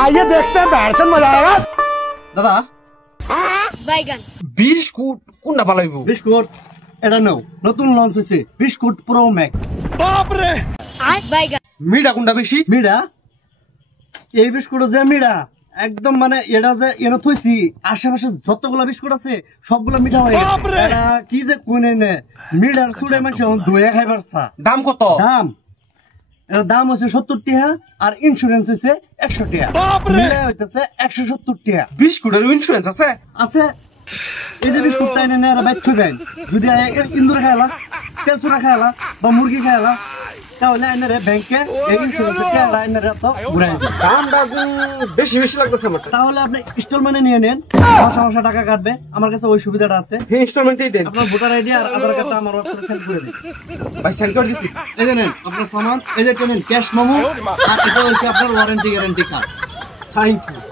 आइए देखते हैं बैठन मजा आएगा দাদা বাইগান বিস্কুট কোনটা পালাইবো বিস্কুট এটা নাও নতুন লঞ্চ হয়েছে বিস্কুট প্রো ম্যাক্স বাইগান মিঠা কোনটা বেশি মিডা এই বিস্কুট যে মিডা একদম মানে এটা যে এনে থইছি আশেপাশে যতগুলা বিস্কুট আছে সবগুলা মিঠা হয়ে গেছে এটা কি যে কোনে নে মিডার চুড়ে মাংস দইয়া খাইবার চা দাম কত দাম এর দাম হচ্ছে 70 টাকা আর ইন্স্যুরেন্স হচ্ছে 100 টাকা মিলে হইতেছে 170 টাকা বিস্কুটের ইন্স্যুরেন্স আছে আছে এই যে বিস্কুটটা এনে নেরা বাইর থইবেন যদি ইন্দুর খাইলা তেলচুরা খাইলা বা মুরগি খাইলা তাহলে এনারে ব্যাংকে এই ইন্স্যুরেন্সের টাকা এনারে তো ঘুরাই দেন দামটা বেশি বেশি লাগতেছে আমার তাহলে আপনি ইনস্টলমেন্টে নিয়ে নেন মাসে মাসে টাকা কাটবে আমার কাছে ওই সুবিধাটা আছে হ্যাঁ ইনস্টলমেন্টেই দেন আপনার ভোটার আইডি আর আধার কার্ডটা আমার ওয়াটসঅ্যাপে সেন্ড করে দিন ভাই সেন্ড করে দিছি এই যে নেন আপনার সামান এই যে টেনেন ক্যাশ মেমো আর এটা হচ্ছে আপনার warranty guarantee card thank you